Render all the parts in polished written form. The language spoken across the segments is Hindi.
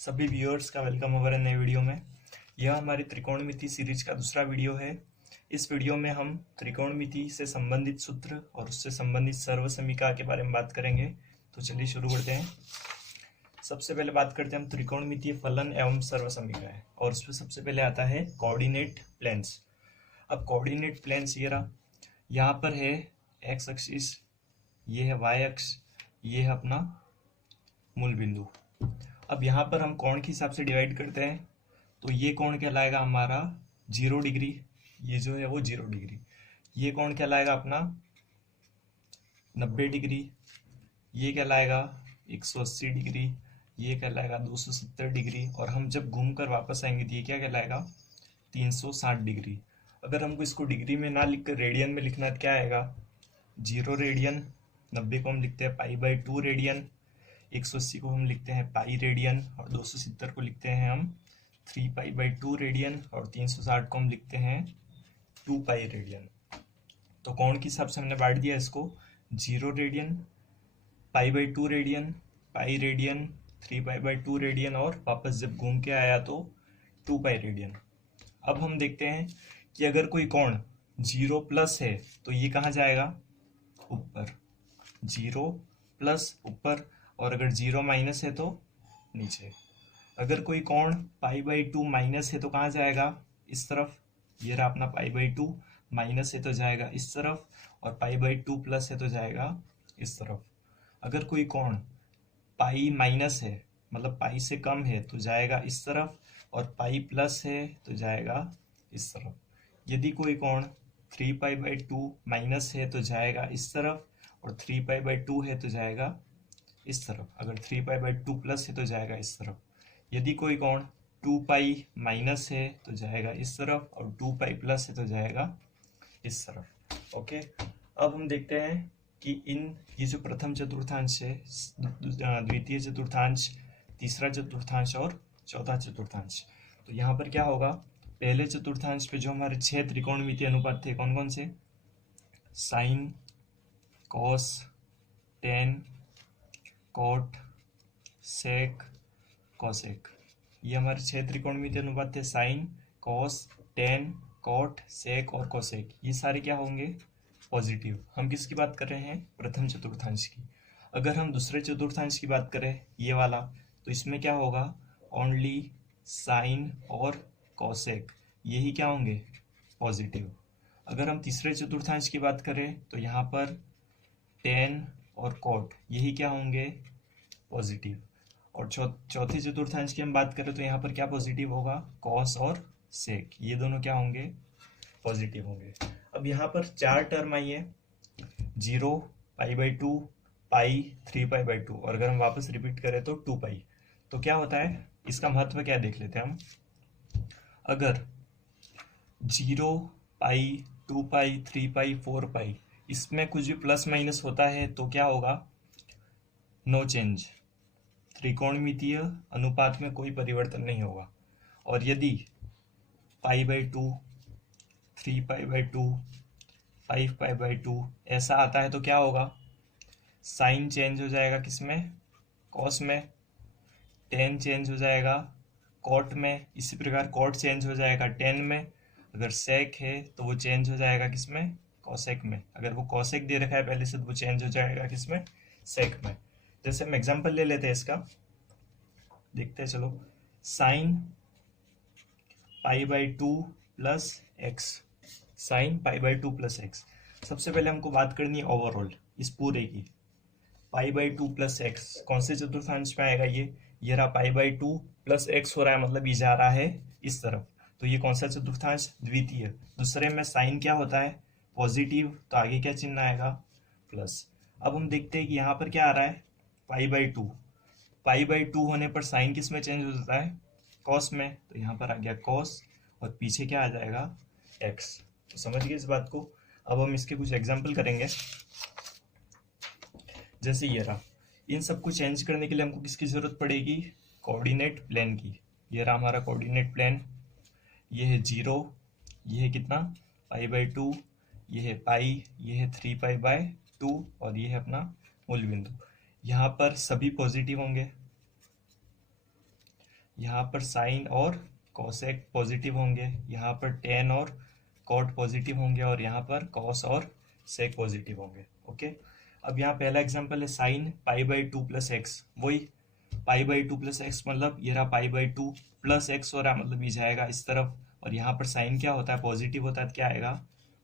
सभी व्यूअर्स का वेलकम हमारे नए वीडियो में। यह हमारी त्रिकोणमिति सीरीज का दूसरा वीडियो है। इस वीडियो में हम त्रिकोणमिति से संबंधित सूत्र और उससे संबंधित सर्वसमीका के बारे में बात करेंगे। तो चलिए शुरू करते हैं। सबसे पहले बात करते हैं हम त्रिकोणमितीय फलन एवं सर्वसमीकाएं, और उसमें सबसे पहले आता है कोऑर्डिनेट प्लेन्स। अब कोऑर्डिनेट प्लेन्स ये रहा, यहाँ पर है एक्स एक्सिस, ये है वाई अक्ष, ये है अपना मूल बिंदु। अब यहाँ पर हम कोण के हिसाब से डिवाइड करते हैं, तो ये कोण कहलाएगा हमारा 0 डिग्री, ये जो है वो 0 डिग्री। ये कोण कहलाएगा अपना 90 डिग्री, ये कहलाएगा 180 डिग्री, ये कहलाएगा 270 डिग्री, और हम जब घूम कर वापस आएंगे तो ये क्या कहलाएगा 360 डिग्री। अगर हमको इसको डिग्री में ना लिख कर रेडियन में लिखना है तो क्या आएगा 0 रेडियन, 90 को हम लिखते हैं पाई/2 रेडियन, 180 को हम लिखते हैं पाई रेडियन, और 270 को लिखते हैं हम 3 पाई/2 रेडियन, और 360 को हम लिखते हैं 2 पाई रेडियन। तो कोण के हिसाब से हमने बांट दिया इसको 0 रेडियन, पाई/2 रेडियन, पाई रेडियन, 3 पाई/2 रेडियन, और वापस जब घूम के आया तो 2 पाई रेडियन। अब हम देखते हैं कि अगर कोई कोण 0 प्लस है तो ये कहाँ जाएगा ऊपर, 0 प्लस ऊपर, और अगर 0 माइनस है तो नीचे। अगर कोई कोण पाई/2 माइनस है तो कहाँ जाएगा इस तरफ, ये रहा अपना पाई/2, माइनस है तो जाएगा इस तरफ, और पाई/2 प्लस है तो जाएगा इस तरफ। अगर कोई कोण पाई माइनस है मतलब पाई से कम है तो जाएगा इस तरफ, और पाई प्लस है तो जाएगा इस तरफ। यदि कोई कोण 3 पाई/2 माइनस है तो जाएगा इस तरफ, और 3 पाई/2 है तो जाएगा इस तरफ। अगर 3 पाई/2 प्लस है तो जाएगा इस तरफ। यदि कोई कोण 2 पाई माइनस है तो जाएगा इस तरफ, और 2 पाई प्लस है तो जाएगा इस तरफ। ओके, अब हम देखते हैं कि ये जो प्रथम चतुर्थांश है, द्वितीय चतुर्थांश, तीसरा चतुर्थांश और चौथा चतुर्थांश, तो यहाँ पर क्या होगा। पहले चतुर्थांश पे जो हमारे 6 त्रिकोणमितीय अनुपात थे कौन कौन से, साइन, कॉस, टेन, कॉट, सेक, कॉसेक, ये हमारे 6 त्रिकोणमितीय अनुपात थे। साइन, कॉस, टेन, कॉट, सेक और कोसेक, ये सारे क्या होंगे पॉजिटिव। हम किसकी बात कर रहे हैं, प्रथम चतुर्थांश की। अगर हम दूसरे चतुर्थांश की बात करें ये वाला, तो इसमें क्या होगा ओनली साइन और कॉसेक, यही क्या होंगे पॉजिटिव। अगर हम तीसरे चतुर्थांश की बात करें तो यहाँ पर टेन और कॉट, यही क्या होंगे पॉजिटिव। और चौथे चतुर्थांश की हम बात करें तो यहाँ पर क्या पॉजिटिव होगा, कॉस और सेक, ये दोनों क्या होंगे पॉजिटिव होंगे। अब यहाँ पर 4 टर्म आई है, 0 पाई/2, पाई, 3 पाई/2, और अगर हम वापस रिपीट करें तो 2 पाई। तो क्या होता है, इसका महत्व क्या देख लेते हैं हम। अगर 0 पाई, 2 पाई, 3 पाई, 4 पाई, इसमें कुछ भी प्लस माइनस होता है तो क्या होगा, नो चेंज, त्रिकोणमितीय अनुपात में कोई परिवर्तन नहीं होगा। और यदि पाई/2, 3 पाई/2, 5 पाई/2 ऐसा आता है तो क्या होगा, साइन चेंज हो जाएगा किसमें, कॉस में, टेन चेंज हो जाएगा कॉट में, इसी प्रकार कॉट चेंज हो जाएगा टेन में। अगर सेक है तो वो चेंज हो जाएगा किसमें, कॉसेक में। अगर वो कॉसेक दे रखा है पहले से तो वो चेंज हो जाएगा किसमें, सेक में। जैसे हम एग्जांपल ले लेते हैं इसका, देखते हैं चलो। साइन पाई/2 प्लस एक्स, साइन पाई/2 प्लस एक्स। सबसे पहले हमको बात करनी है ओवरऑल इस पूरे की। पाई/2 प्लस एक्स कौन से चतुर्थांश में आएगा, ये रहा पाई/2 प्लस एक्स हो रहा है, मतलब ये जा रहा है इस तरफ, तो ये कौन सा चतुर्थांश, द्वितीय। दूसरे में साइन क्या होता है पॉजिटिव, तो आगे क्या चिन्ह आएगा प्लस। अब हम देखते हैं कि यहाँ पर क्या आ रहा है पाई/2, पाई/2 होने पर साइन किस में चेंज हो जाता है, कॉस में, तो यहाँ पर आ गया कॉस, और पीछे क्या आ जाएगा एक्स। तो समझ गए इस बात को। अब हम इसके कुछ एग्जाम्पल करेंगे, जैसे ये रहा। इन सबको चेंज करने के लिए हमको किसकी जरूरत पड़ेगी, कोऑर्डिनेट प्लेन की। ये रहा हमारा कोऑर्डिनेट प्लेन, ये है 0, ये है कितना पाई/2, ये है पाई, ये है 3 पाई/2, और ये है अपना मूल बिंदु। यहाँ पर सभी पॉजिटिव होंगे, यहाँ पर साइन और कॉसेक पॉजिटिव होंगे, यहाँ पर टेन और कॉट पॉजिटिव होंगे, और यहाँ पर कॉस और सेक पॉजिटिव होंगे। ओके, अब यहाँ पहला एग्जांपल है sine pi by two plus x. वही pi by two plus x मतलब ये रहा pi by two plus x हो रहा है, मतलब ये जाएगा इस तरफ, और यहाँ पर साइन क्या होता है, पॉजिटिव होता है, तो क्या आएगा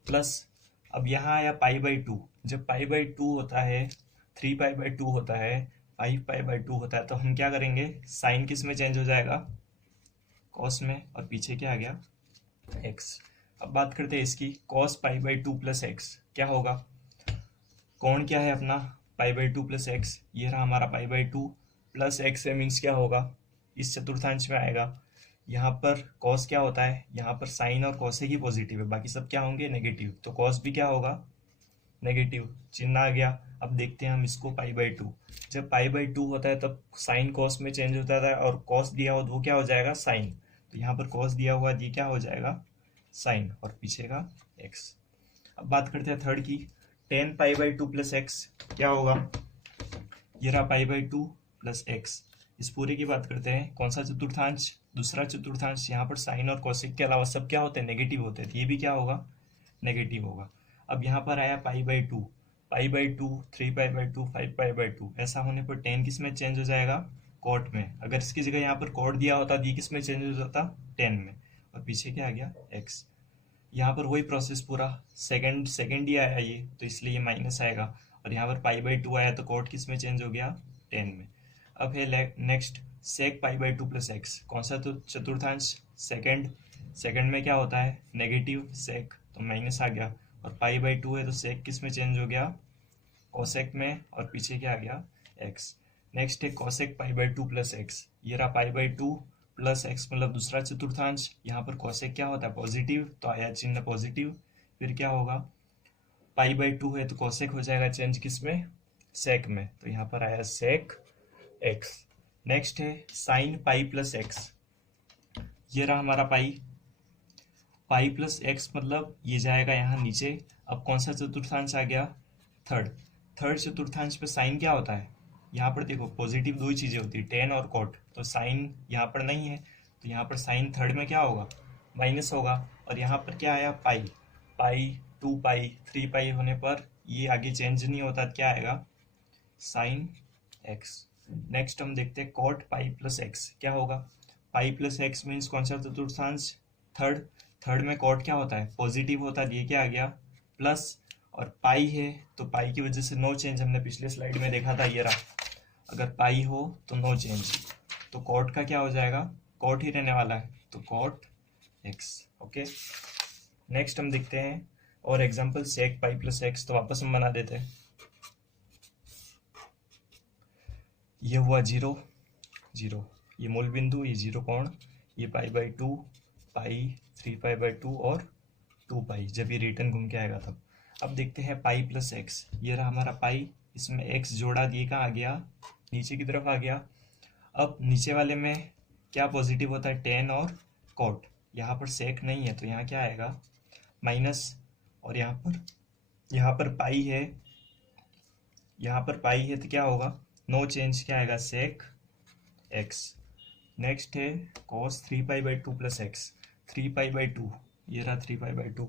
प्लस। अब यहाँ आया पाई बाई टू, जब पाई बाई टू होता है, थ्री पाई बाई टू होता है, फाइव पाई बाई टू होता है, तो हम क्या करेंगे, साइन किस में चेंज हो जाएगा, कॉस में, और पीछे क्या आ गया एक्स। अब बात करते हैं इसकी, cos pi by two plus x क्या होगा, कौन क्या है अपना पाई बाई टू प्लस एक्स, ये रहा हमारा पाई बाई टू प्लस एक्स है, मीन्स क्या होगा, इस चतुर्थांश में आएगा। यहाँ पर कॉस क्या होता है, यहाँ पर साइन और कॉसेक ही पॉजिटिव है, बाकी सब क्या होंगे नेगेटिव, तो कॉस भी क्या होगा नेगेटिव, चिन्ह आ गया। अब देखते हैं हम इसको पाई बाई टू, जब पाई बाई टू होता है तब साइन कॉस में चेंज होता है, और कॉस दिया हो तो वो क्या हो जाएगा साइन, तो यहाँ पर कॉस दिया हुआ ये क्या हो जाएगा साइन, और पीछे का एक्स। अब बात करते हैं थर्ड की, ten pi by two plus x क्या होगा, ये रहा pi by two plus x. इस पूरे की बात करते हैं, कौन सा चतुर्थांश, दूसरा चतुर्थांश, यहाँ पर साइन और कॉसेक के अलावा सब क्या होते हैं नेगेटिव होते हैं, तो ये भी क्या होगा नेगेटिव होगा। अब यहाँ पर आया पाई by to, pi by to, three pi by to, five pi by to, ऐसा होने पर टेन किस में चेंज हो जाएगा कॉट में, अगर इसकी जगह यहाँ पर कॉट दिया होता तो ये किस में चेंज हो जाता टेन में, और पीछे क्या आ गया एक्स। यहाँ पर वही प्रोसेस पूरा, सेकंड सेकंड ही आया ये, तो इसलिए ये माइनस आएगा, और यहाँ पर पाई बाई टू आया तो कॉट किस में चेंज हो गया टेन में। अब है next sec pi by two plus x, कौन सा तो चतुर्थांश सेकंड, सेकंड में क्या होता है नेगेटिव सेक, तो माइनस आ गया, और पाई बाई टू है तो सेक किस में चेंज हो गया कोसेक में, और पीछे क्या आ गया एक्स। नेक्स्ट है cosec pi by two plus x, ये रहा pi by two plus x मतलब दूसरा चतुर्थांश, यहाँ पर कोसेक क्या होता है पॉजिटिव, तो आया चिन्ह पॉजिटिव, फिर क्या होगा पाई बाई टू है तो कोसेक हो जाएगा चेंज किस में सेक में, तो यहाँ पर आया सेक एक्स। नेक्स्ट है साइन पाई प्लस एक्स, ये रहा हमारा पाई, पाई प्लस एक्स मतलब ये जाएगा यहाँ नीचे। अब कौन सा चतुर्थांश आ गया थर्ड, थर्ड चतुर्थांश पे साइन क्या होता है, यहाँ पर देखो पॉजिटिव दो ही चीजें होती है टेन और कॉट, तो साइन यहाँ पर नहीं है, तो यहाँ पर साइन थर्ड में क्या होगा माइनस होगा, और यहाँ पर क्या आया पाई, पाई टू पाई थ्री पाई होने पर ये आगे चेंज नहीं होता, तो क्या आएगा साइन एक्स। नेक्स्ट हम देखते हैं कॉट पाई प्लस एक्स क्या होगा, पाई प्लस एक्स मीन्स कौन सा चतुर्थांश थर्ड, थर्ड में कॉट क्या होता है पॉजिटिव होता है, ये क्या आ गया प्लस, और पाई है तो पाई की वजह से नो चेंज, हमने पिछले स्लाइड में देखा था ये रहा, अगर पाई हो तो नो चेंज, तो कॉट का क्या हो जाएगा कॉट ही रहने वाला है, तो कॉट एक्स। ओके, नेक्स्ट हम देखते हैं और एग्जांपल सेक पाई प्लस एक्स, तो वापस हम बना देते हैं, ये हुआ जीरो जीरो, ये मूल बिंदु, ये जीरो कोण, ये पाई by to, pi three pi by to और टू पाई, जब ये रिटर्न घूम के आएगा तब। अब देखते हैं पाई प्लस एक्स, ये रहा हमारा पाई, इसमें एक्स जोड़ा दिए कहाँ आ गया नीचे की तरफ आ गया। अब नीचे वाले में क्या पॉजिटिव होता है टेन और कॉट, यहाँ पर सेक नहीं है तो यहाँ क्या आएगा माइनस, और यहाँ पर पाई है, यहाँ पर पाई है तो क्या होगा नो चेंज, क्या आएगा सेक एक्स। नेक्स्ट है cos three pi by two plus x, three pi by to, ये रहा three pi by two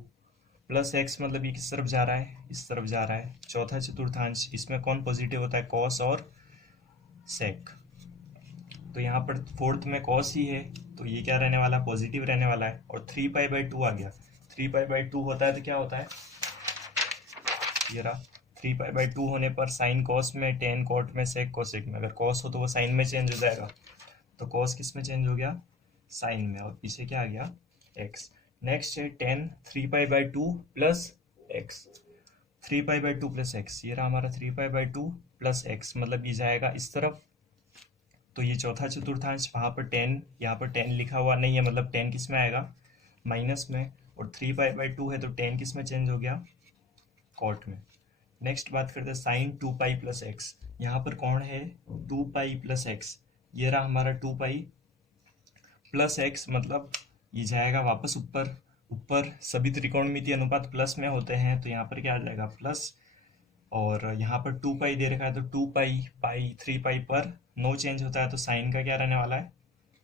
plus x मतलब ये किस तरफ जा रहा है इस तरफ जा रहा है, चौथा चतुर्थांश, इसमें कौन पॉजिटिव होता है कॉस और सेक, तो यहाँ पर फोर्थ में कॉस ही है तो ये क्या रहने वाला पॉजिटिव रहने वाला है, और थ्री पाई बाई टू आ गया, थ्री पाई बाई टू होता है तो क्या होता है ये रहा, थ्री पाई बाई टू होने पर साइन कॉस में, टेन कॉट में, सेक कोसेक में, अगर कॉस हो तो वो साइन में चेंज हो जाएगा, तो कॉस किस में चेंज हो गया साइन में, और पीछे क्या आ गया एक्स। नेक्स्ट है ten three pi by two plus x, three pi by two plus x, ये रहा हमारा three pi by two plus x मतलब ये जाएगा इस तरफ, तो ये चौथा चतुर्थांश, वहाँ पर टेन, यहाँ पर टेन लिखा हुआ नहीं है मतलब टेन किस में आएगा माइनस में, और थ्री पाई बाई टू है तो टेन किस में चेंज हो गया कॉट में। नेक्स्ट बात करते हैं sign to pi plus x, यहाँ पर कौन है टू पाई प्लस एक्स, ये रहा हमारा टू पाई प्लस एक्स मतलब ये जाएगा वापस ऊपर, ऊपर सभी त्रिकोणमितीय अनुपात प्लस में होते हैं तो यहाँ पर क्या आ जाएगा प्लस, और यहाँ पर टू पाई दे रखा है तो to pi pi three pi पर नो चेंज होता है तो साइन का क्या रहने वाला है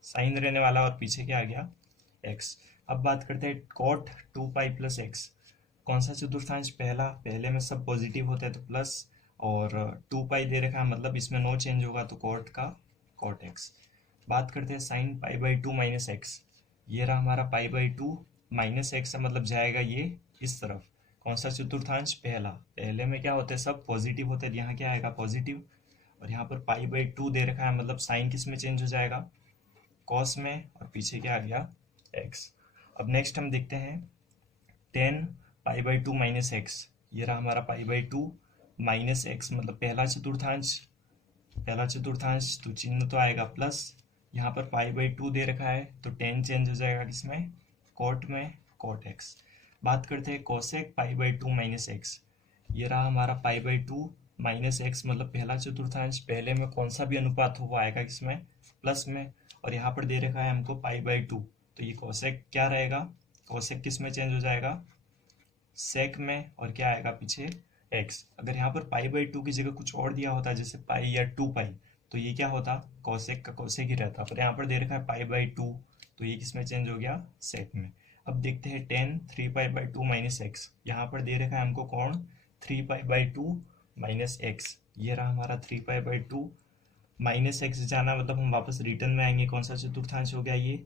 साइन रहने वाला और पीछे क्या आ गया एक्स। अब बात करते हैं कॉट 2 पाई प्लस एक्स। कौन सा चतुर्थांश पहला, पहले में सब पॉजिटिव होता है तो प्लस, और 2 पाई दे रखा है मतलब इसमें नो चेंज होगा तो कॉट का कॉट एक्स। बात करते हैं sign pi by 2 minus x. ये रहा हमारा पाई बाई 2 माइनस एक्स, मतलब जाएगा ये इस तरफ। कौन सा चतुर्थांश पहला, पहले में क्या होता है सब पॉजिटिव होता है, यहाँ क्या आएगा पॉजिटिव, और यहाँ पर पाई बाई 2 दे रखा है मतलब साइन किस में चेंज हो जाएगा कॉस में, और पीछे क्या आ गया एक्स। अब नेक्स्ट हम देखते हैं 10 पाई बाई 2 माइनस एक्स। ये रहा हमारा पाई बाई 2 माइनस एक्स, मतलब पहला चतुर्थांश, पहला चतुर्थांश तो चिन्ह तो आएगा प्लस, यहाँ पर पाई बाई 2 दे रखा है तो 10 चेंज हो जाएगा किसमें कॉट में, कॉट एक्स। बात करते हैं cosec pi by 2 minus x. ये रहा हमारा पाई बाई 2 माइनस एक्स, मतलब पहला चतुर्थांश, पहले में कौन सा भी अनुपात हो वो आएगा किसमें प्लस में, और यहाँ पर दे रखा है हमको पाई बाई 2, तो ये कोसेक क्या रहेगा, कोसेक किस में चेंज हो जाएगा सेक में, और क्या आएगा पीछे एक्स। अगर यहाँ पर पाई बाई 2 की जगह कुछ और दिया होता जैसे पाई या 2 पाई, तो ये क्या होता कोसेक का कोसेक ही रहता, पर यहाँ पर दे रखा है पाई बाई 2, तो ये किस में चेंज हो गया सेक में। अब देखते हैं 10 3 पाई बाई 2 माइनस एक्स। यहाँ पर दे रखा है हमको कौन 3 पाई बाई 2 माइनस एक्स। ये रहा हमारा 3 पाई बाई 2 माइनस एक्स, जाना मतलब हम वापस रिटर्न में आएंगे। कौन सा चतुर्थांश हो गया ये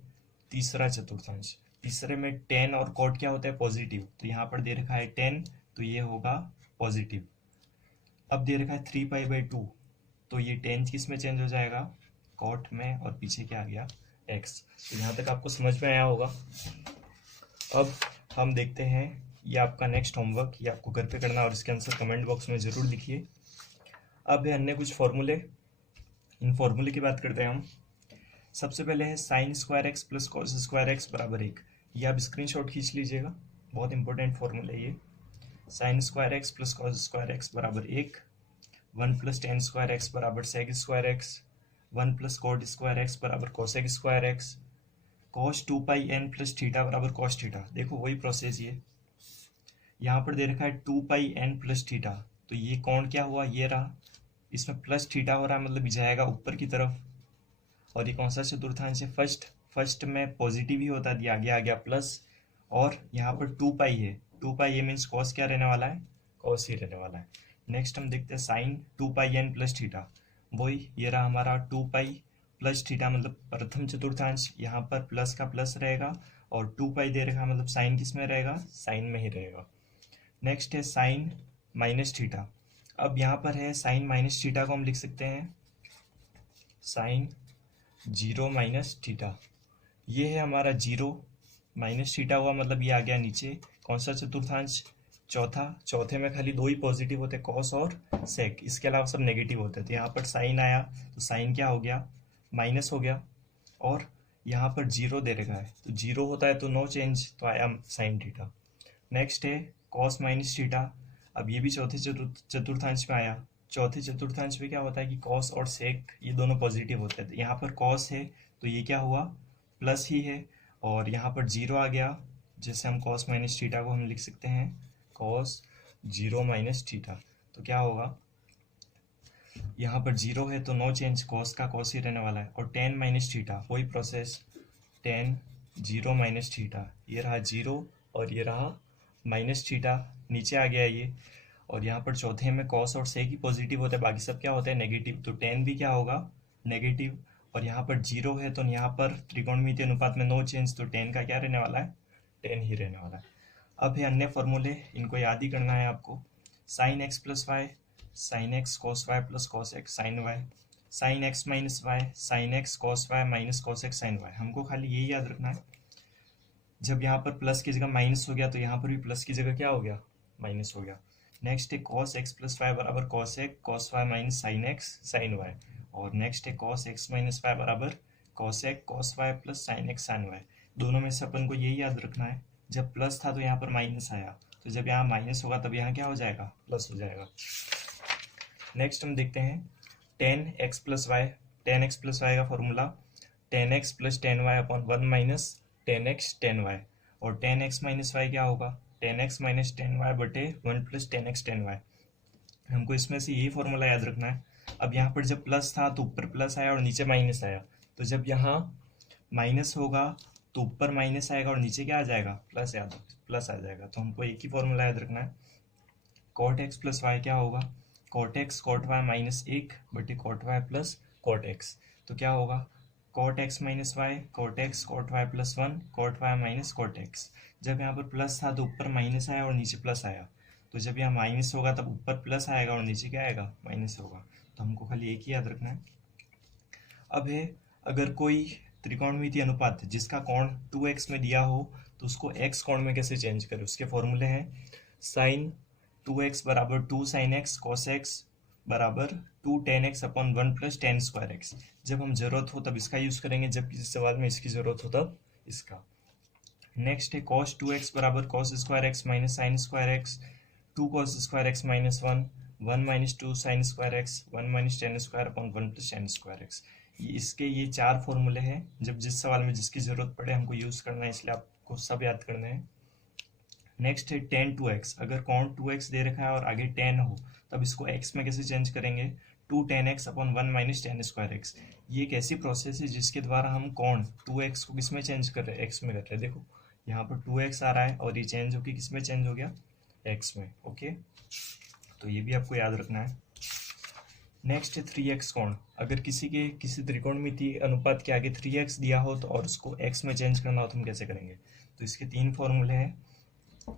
तीसरा चतुर्थांश। तीसरे में 10 और कॉट क्या होता है पॉजिटिव, तो यहाँ पर दे रखा है 10, तो ये होगा पॉजिटिव। अब दे रखा है 3 पाई बाई 2, तो ये 10 किस में चेंज हो जाएगा कॉट में, और पीछे क्या आ गया एक्स। तो यहाँ तक आपको समझ में आया होगा। अब हम देखते हैं ये आपका नेक्स्ट होमवर्क, ये आपको घर पे करना और इसके आंसर कमेंट बॉक्स में ज़रूर लिखिए। अब है अन्य कुछ फॉर्मूले, इन फॉर्मूले की बात करते हैं हम। सबसे पहले है sign square x plus cos square x बराबर 1। ये आप स्क्रीनशॉट खींच लीजिएगा, बहुत इंपॉर्टेंट फॉर्मूला है ये। Sine square x plus cos square x बराबर 1, 1 प्लस टेन स्क्वायर एक्स बराबर sec square x, 1 plus cot square x बराबर cosec square x, cos 2 pi n plus theta बराबर कॉस थीटा। देखो वही प्रोसेस ये, यहाँ पर दे रखा है 2 पाई एन प्लस थीटा, तो ये कौन क्या हुआ ये रहा, इसमें प्लस थीटा हो रहा है मतलब जाएगा ऊपर की तरफ। और ये कौन सा चतुर्थांश है फर्स्ट में पॉजिटिव ही होता है, ये आगे आ गया प्लस, और यहाँ पर 2 पाई है, 2 पाई ये मीन्स कॉस क्या रहने वाला है कॉस ही रहने वाला है। नेक्स्ट हम देखते हैं sign 2 pi n plus theta. वही ये रहा हमारा 2 पाई प्लस थीटा, मतलब प्रथम चतुर्थांश, यहाँ पर प्लस का प्लस रहेगा, और 2 पाई दे रखा मतलब साइन किस में रहेगा साइन में ही रहेगा। नेक्स्ट है साइन माइनस थीटा। अब यहाँ पर है साइन माइनस थीटा को हम लिख सकते हैं साइन 0 माइनस थीटा। ये है हमारा 0 माइनस थीटा हुआ, मतलब ये आ गया नीचे। कौन सा चतुर्थांश चौथा, चौथे में खाली 2 ही पॉजिटिव होते कॉस और सेक, इसके अलावा सब नेगेटिव होते हैं। तो यहाँ पर साइन आया तो साइन क्या हो गया माइनस हो गया, और यहाँ पर 0 दे रखा है तो 0 होता है तो नो चेंज, तो आया साइन थीटा। नेक्स्ट है कॉस माइनस थीटा। अब ये भी चौथे चतुर्थांश में आया। चौथे चतुर्थांश में क्या होता है कि कॉस और सेक ये दोनों पॉजिटिव होते हैं, तो यहाँ पर कॉस है तो ये क्या हुआ प्लस ही है, और यहाँ पर 0 आ गया, जैसे हम कॉस माइनस थीटा को हम लिख सकते हैं कॉस 0 माइनस थीटा। तो क्या होगा यहाँ पर 0 है तो नो चेंज, कॉस का कॉस ही रहने वाला है। और 10 माइनस थीटा वही प्रोसेस, 10 0 माइनस थीटा, ये रहा 0 और ये रहा माइनस थीटा, नीचे आ गया ये। और यहाँ पर चौथे में कॉस और सेक ही पॉजिटिव होते हैं, बाकी सब क्या होता है नेगेटिव, तो 10 भी क्या होगा नेगेटिव। और यहाँ पर 0 है तो यहाँ पर त्रिकोणमितीय अनुपात में नो चेंज, तो 10 का क्या रहने वाला है 10 ही रहने वाला है। अब है अन्य फॉर्मूले, इनको याद ही करना है आपको। Sine x plus y, sine x cos y plus cos x sine y, sine x minus y, sine x cos y minus cos x sine y. हमको खाली यही याद रखना है, जब यहाँ पर प्लस की जगह माइनस हो गया तो यहाँ पर भी प्लस की जगह क्या हो गया माइनस हो गया। नेक्स्ट है कॉस एक्स प्लस वाई बराबर cos x cos y minus sine x sine y, और नेक्स्ट है कॉस एक्स माइनस वाई बराबर cos x cos y plus sine x sine y. दोनों में से अपन को यही याद रखना है, जब प्लस था तो यहाँ पर माइनस आया, तो जब यहाँ माइनस होगा तब यहाँ क्या हो जाएगा प्लस हो जाएगा। नेक्स्ट हम देखते हैं 10x plus y. 10x plus y का formula 10x plus 10y upon 1 minus 10x 10y, और 10x माइनस वाई क्या होगा 10x माइनस 10y बटे 1 प्लस 10x 10y। हमको इसमें से यही फॉर्मूला याद रखना है। अब यहाँ पर जब प्लस था तो ऊपर प्लस आया और नीचे माइनस आया, तो जब यहाँ माइनस होगा तो ऊपर माइनस आएगा और नीचे क्या आ जाएगा, प्लस आ जाएगा। तो हमको एक ही फॉर्मूला याद रखना है, कॉट एक्स प्लस वाई क्या होगा, cot x cot y minus एक बटे cot y plus cot x. तो क्या होगा, cot x minus y, cot x cot y plus one, cot y minus cot x. जब यहाँ पर प्लस था तो ऊपर माइनस आया और नीचे प्लस आया, तो जब यहाँ माइनस होगा तब ऊपर प्लस आएगा और नीचे क्या आएगा, माइनस होगा। तो हमको खाली एक ही याद रखना है। अब है, अगर कोई त्रिकोणमितीय अनुपात जिसका कोण 2x में दिया हो तो उसको x कोण में कैसे चेंज करें, उसके फॉर्मूले हैं साइन 2x बराबर 2 साइन एक्स कॉस एक्स बराबर 2 ten x upon 1 plus tan square x. जब हम जरूरत हो तब इसका यूज करेंगे, जब किसी सवाल में इसकी जरूरत हो तब इसका। नेक्स्ट है कॉस 2x बराबर cos square x minus sine square x, 2 cos square x minus 1, 1 minus 2 sign square x, 1 minus ten square upon 1 plus tan square x. ये चार फॉर्मूले हैं, जब जिस सवाल में जिसकी जरूरत पड़े हमको यूज करना है, इसलिए आपको सब याद करना है। नेक्स्ट है टेन 2x, अगर कोण 2x दे रखा है और आगे टेन हो तब इसको x में कैसे चेंज करेंगे, 2 ten x upon 1 minus ten square x. ये एक ऐसी प्रोसेस है जिसके द्वारा हम कोण 2x को किस में चेंज कर रहे हैं, x में कर रहे हैं। देखो यहाँ पर 2x आ रहा है और ये चेंज होकर किस में चेंज हो गया, x में। ओके, तो ये भी आपको याद रखना है। नेक्स्ट है 3x कोण, अगर किसी त्रिकोणमितीय अनुपात के आगे 3x दिया हो तो और उसको x में चेंज करना हो तो हम कैसे करेंगे। तो इसके तीन फॉर्मूले हैं,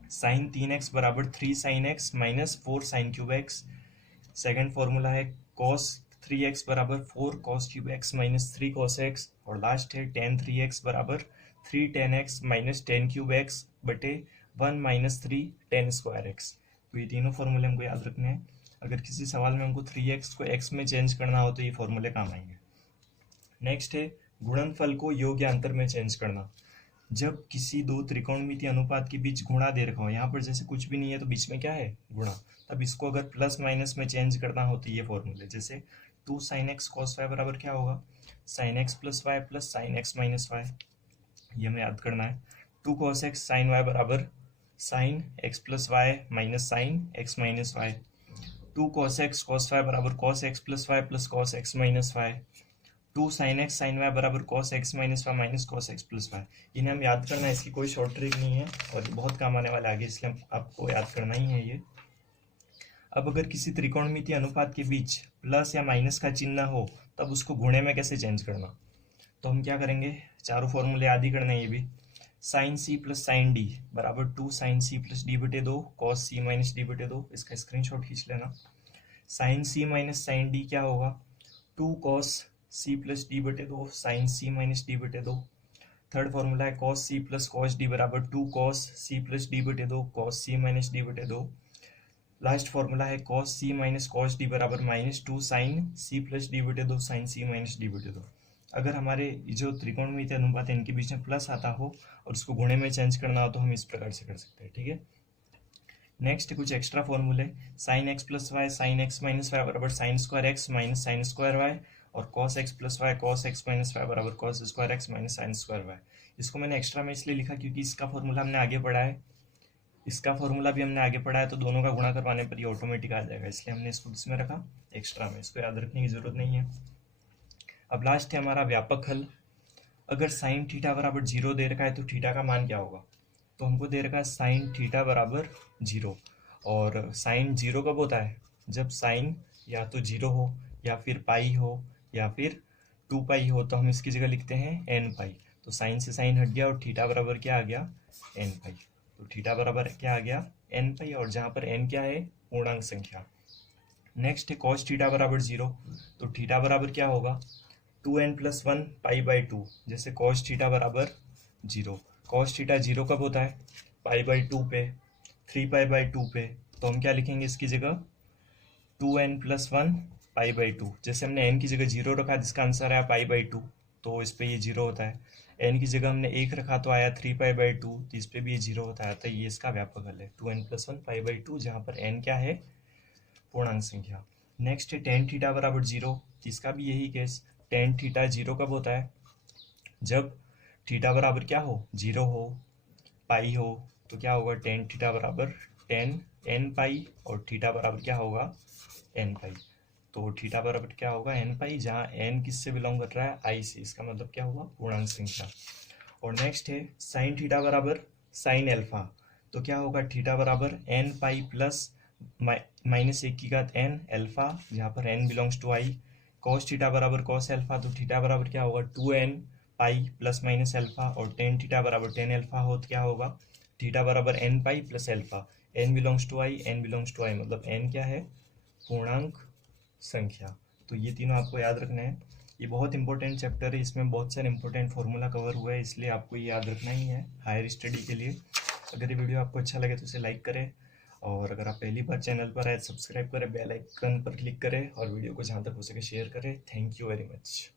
साइन 3x बराबर 3 sign x minus 4 sine cube x. Second formula है कॉस 3x बराबर 4 cos cube x minus 3 cos x. और लास्ट है टेन 3x बराबर 3 ten x minus ten cube x बटे 1 माइनस 3 टेन स्क्वायर एक्स। तो ये तीनों फॉर्मूले हमको याद रखने हैं। अगर किसी सवाल में हमको 3x को x में चेंज करना हो तो ये फॉर्मूले काम आएंगे। नेक्स्ट है गुणनफल को योग या अंतर में चेंज करना। जब किसी दो त्रिकोणमितीय अनुपात के बीच गुणा दे रखा हो, यहाँ पर जैसे कुछ भी नहीं है तो बीच में क्या है, गुणा, तब इसको अगर प्लस माइनस में चेंज करना हो तो ये फॉर्मूले, जैसे 2 साइन एक्स कॉस वाई बराबर क्या होगा, sine x plus y plus sine x minus y. ये हमें याद करना है। 2 कॉस एक्स साइन वाई बराबर sine x plus y minus sine x minus y. 2 cos x cos y बराबर cos x plus y plus cos x minus y. 2 sine x sine y बराबर cos x minus y minus cos x plus y. इन्हें हम याद करना है, इसकी कोई शॉर्ट ट्रिक नहीं है और बहुत काम आने वाला आगे, इसलिए आपको याद करना ही है ये। अब अगर किसी त्रिकोणमितीय अनुपात के बीच प्लस या माइनस का चिन्ह हो तब उसको गुणे में कैसे चेंज करना, तो हम क्या करेंगे, चारों फॉर्मूले याद ही करना है। ये भी sine C plus sine D बराबर 2 साइन सी प्लस डी बटे 2 कॉस सी माइनस डी बटे 2। इसका स्क्रीनशॉट खींच लेना। साइन सी माइनस साइन डी क्या होगा, 2 कॉस सी प्लस डी बटे 2 साइन सी माइनस डी बटे 2। थर्ड फॉर्मूला है cos C plus cos D बराबर 2 कॉस सी प्लस डी बटे 2 कॉस सी माइनस डी बटे 2। लास्ट फॉर्मूला है cos C minus cos D बराबर minus 2 sine C plus D बटे 2 साइन सी माइनस डी बटे 2। अगर हमारे जो त्रिकोणमितीय अनुपात है इनके बीच में प्लस आता हो और उसको गुणे में चेंज करना हो तो हम इस प्रकार से कर सकते हैं। ठीक है, नेक्स्ट कुछ एक्स्ट्रा फॉर्मूले, sine x plus y sine x minus y बराबर sine square x minus sine square y. और cos x plus y cos x minus y बराबर cos square x minus sine square y. इसको मैंने एक्स्ट्रा में इसलिए लिखा क्योंकि इसका फॉर्मूला हमने आगे पढ़ा है, इसका फॉर्मूला भी हमने आगे पढ़ा है, तो दोनों का गुणा करवाने पर ये ऑटोमेटिक आ जाएगा, इसलिए हमने इसको किसमें रखा, एक्स्ट्रा में। इसको याद रखने की जरूरत नहीं है। अब लास्ट है हमारा व्यापक हल। अगर साइन थीटा बराबर 0 दे रखा है तो थीटा का मान क्या होगा, तो हमको दे रखा है साइन थीटा बराबर 0। और साइन 0 कब होता है, जब साइन या तो 0 हो या फिर पाई हो या फिर 2 पाई हो, तो हम इसकी जगह लिखते हैं n पाई। तो साइन से साइन हट गया और थीटा बराबर क्या आ गया, n पाई। तो थीटा बराबर क्या आ गया, n पाई, और जहाँ पर n क्या है, पूर्णांक संख्या। नेक्स्ट है कॉस थीटा बराबर 0, तो थीटा बराबर क्या होगा, 2n प्लस 1 पाई बाई 2। जैसे कॉस थीटा बराबर 0, कॉस थीटा 0 कब होता है, पाई बाई 2 पे, 3 पाई बाई 2 पे, तो हम क्या लिखेंगे इसकी जगह 2n प्लस 1 पाई बाई 2। जैसे हमने n की जगह 0 रखा जिसका आंसर आया पाई बाई 2, तो इस पे ये 0 होता है। n की जगह हमने 1 रखा तो आया 3 पाई बाई 2, तो इस पे भी ये 0 होता है। तो ये इसका व्यापक हल है, 2n प्लस 1 पाई बाई 2, जहाँ पर n क्या है, पूर्णांक संख्या। नेक्स्ट है टेन थीटा बराबर 0, इसका भी यही केस, टेन थीटा 0 कब होता है, जब थीटा बराबर क्या हो, 0 हो, पाई हो, तो क्या होगा, टेन थीटा बराबर 10 n पाई और थीटा बराबर क्या होगा, n पाई। तो थीटा बराबर क्या होगा एन पाई, जहाँ एन किससे बिलोंग कर रहा है, आई से, इसका मतलब क्या हुआ, पूर्णांक संख्या। और नेक्स्ट है साइन थीटा बराबर साइन एल्फा, तो क्या होगा, थीटा बराबर एन पाई प्लस माइनस एक की घात एन एल्फा, जहाँ पर n belongs to I. Cos theta बराबर कॉस एल्फा, तो थीटा बराबर क्या होगा, two n pi plus minus alpha. और टेन थीटा बराबर टेन एल्फा हो तो क्या होगा, थीटा बराबर n pi plus alpha. N belongs to I, n belongs to I, मतलब एन क्या है, पूर्णांक संख्या। तो ये तीनों आपको याद रखना है। ये बहुत इंपॉर्टेंट चैप्टर है, इसमें बहुत सारे इंपॉर्टेंट फॉर्मूला कवर हुआ है, इसलिए आपको ये याद रखना ही है हायर स्टडी के लिए। अगर ये वीडियो आपको अच्छा लगे तो इसे लाइक करें, और अगर आप पहली बार चैनल पर आए सब्सक्राइब करें, बेल आइकन पर क्लिक करें, और वीडियो को जहाँ तक हो सके शेयर करें। Thank you very much.